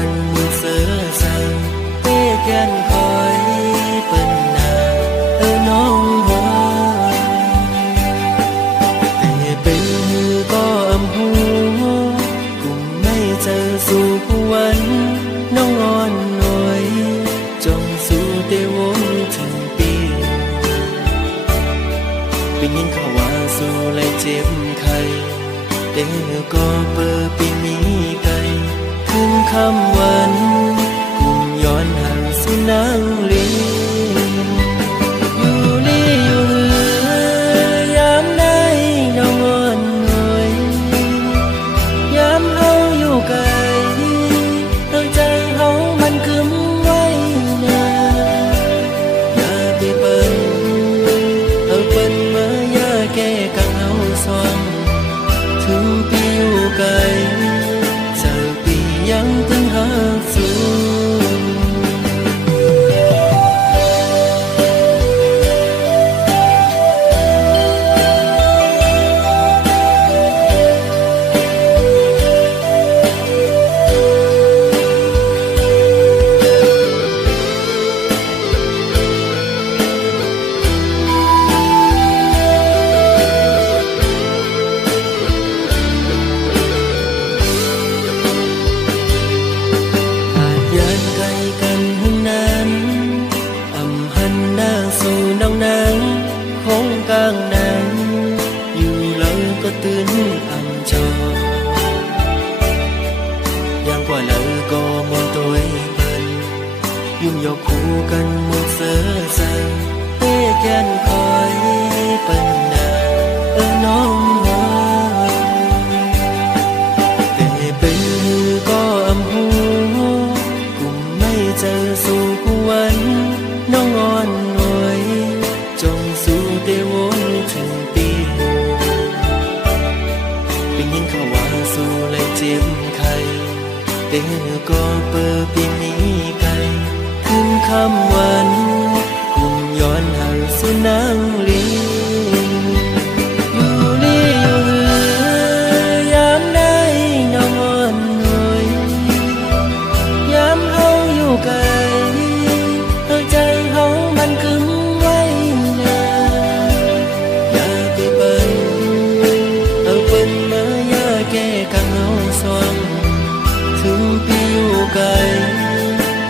กันมือเสือสางเต้แกนคอยเปิ้นนาน้องหัวแต่เป็นมือก็อำหูกุมไม่เจอสู่วันน้องอ่อนหน่วยจงสู่เตวนถึงปีเป็นยินเขาว่าสู่เลยเจ็บไข้แต่ก็เปิดปีมีไกลถึงคำวันกุมย้อนห่างสู่นางลีอยู่นี่อยู่ยามใดน้องอ่อนหน่วยยามเฮาอยู่ไกลตั้งใจเฮามันคืมไว้นาอย่าไปเปิ้นเปิ้นมาอย่าแก้กังเฮาสองถึงปีอยู่ไกลเจอปียังถึงหาสู่กลางนั้นอยู่แล้วก็ตื่นอ่ำจอยังกว่าแล้วก็มองตัวเปิ้นยุ่งยกคู่กันมุกเสือสางเต้แกนคอยเปิ้นนาน้องหัวแต่เป็นก็อำหูกุมไม่เจอสู่วันน้องอ่อนหน่วยจงสู่เตวนถึงปีเป็นยินเขาว่าสู่เลยเจ็บไข้แต่ก็เปิดปีมีไกลถึงคำวันกุมย้อนห่างสู่นางลีอยู่นี่อยู่ยามใดน้องอ่อนหน่วยยามเฮาอยู่ไกลใจเฮามันคืมไว้นาอย่าไปเปิ้นเปิ้นมาอย่าแก้กังเฮาสองถึงปีอยู่ไกล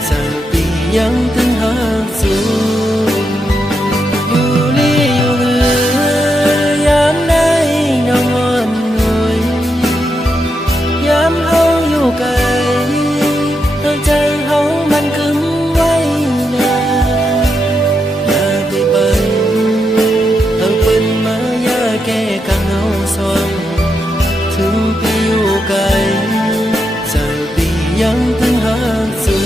เจอปียังถึงหาสู่อยู่นี่อยู่ยามใดน้องอ่อนหน่วยยามเฮาอยู่ไกลใจเฮามันคืมไว้นาอย่าไปเปิ้นเปิ้นมาอย่าแก้กังเฮาสองถึงปีอยู่ไกลเจอปียังถึงหาสู่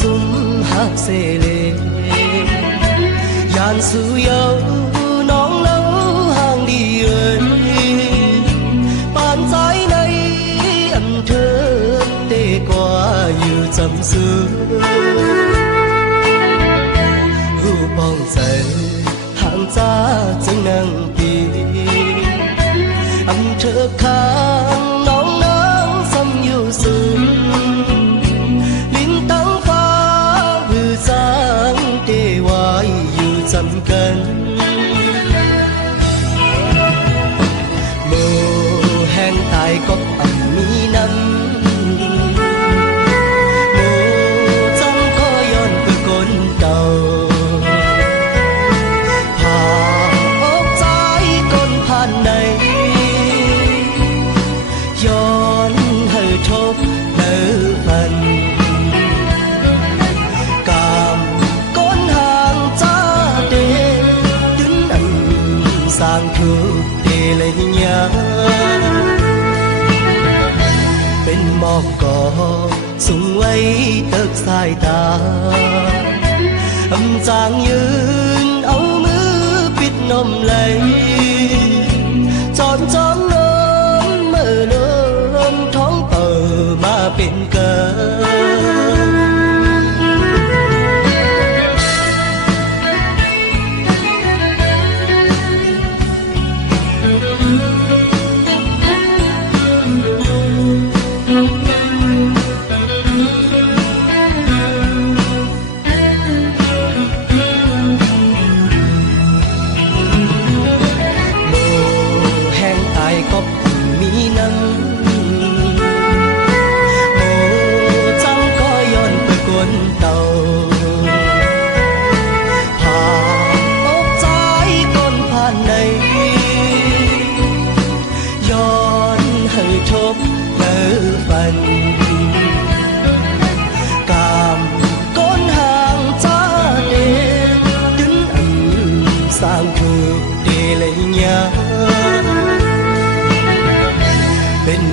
ซุ่มฮักเสเลยานสู่เยาน้องเล่าห่างดีเอ่ยปานใจในอันเธอเตกว่าอยู่จำซื้อหูป้องใจห่างจ้าจึงนั่งปีอันเธอข้างน้องน้องซ้ำอยู่ซึ้งจำกันโมแห้งตายก็อันมีน้ำโมจำก็ย้อนคือคน sang thương để lấy nhớ bên mò cỏ sung ấy tớt sai ta âm giangยืนเอามือปิดนมlấy tròn tròn lớn mở lớnท้องเปิดมาเป็นเกิน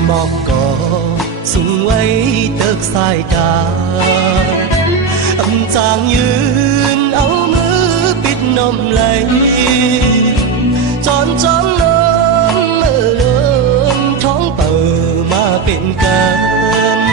mọc cỏ sung ấy tớt sai ta âm chàngยืนเอามือปิดนมlấy tròn tròn lớn mở lớnท้องเปิดมาเป็นเกิน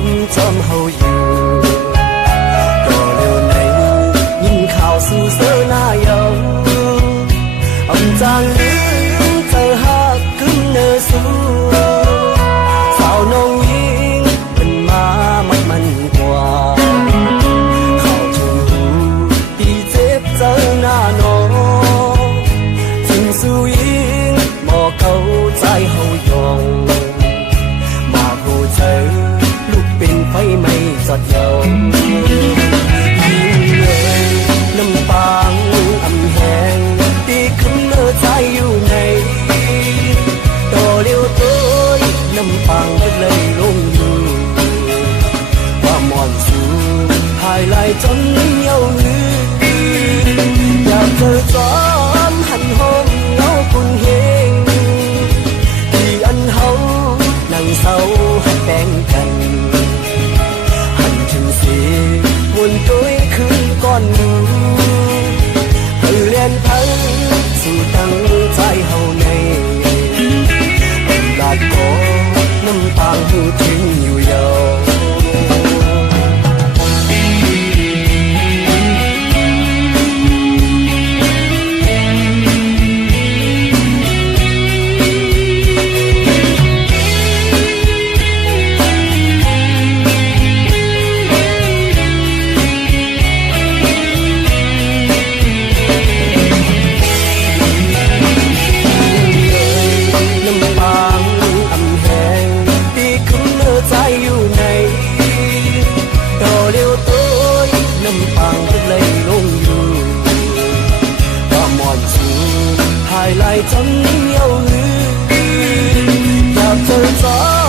มจอมเฮาอยู่ก็เร็วในยินข่าวสู่เสหน้าเยาอำจางลืมเธอหักกึ้มเนอสู่สาวน้องยิงเป็นมามักมันกว่าเข้าถึงหูตีเจ็บเจอหน้าน้องถึงสู่ยิงบอกเข้าใจเฮายองมาหูเธอลูกเป็นไฟไม่จอดเยาน้ำปางอำแหงตีขึ้นเนื้อใจอยู่ในต่อเลี้ยวตัวน้ำปางเบิดเลยลงอยู่ว่าหมอนสูหายไหลจนเหี่ยวหืออยากเจอจอมหันห้องเงาคุณเฮงที่อันเฮานั่งเศร้าหักแบ่งกันหันถึงสีวนตัวคืนก่อนหนูเฮ้ยเรียนพันสู่ตั้งใจเฮาในลาดคอน้ำตาหูทิ้งอยู่ยาวหายไหลจนเหี่ยวหืออยากเจอจอ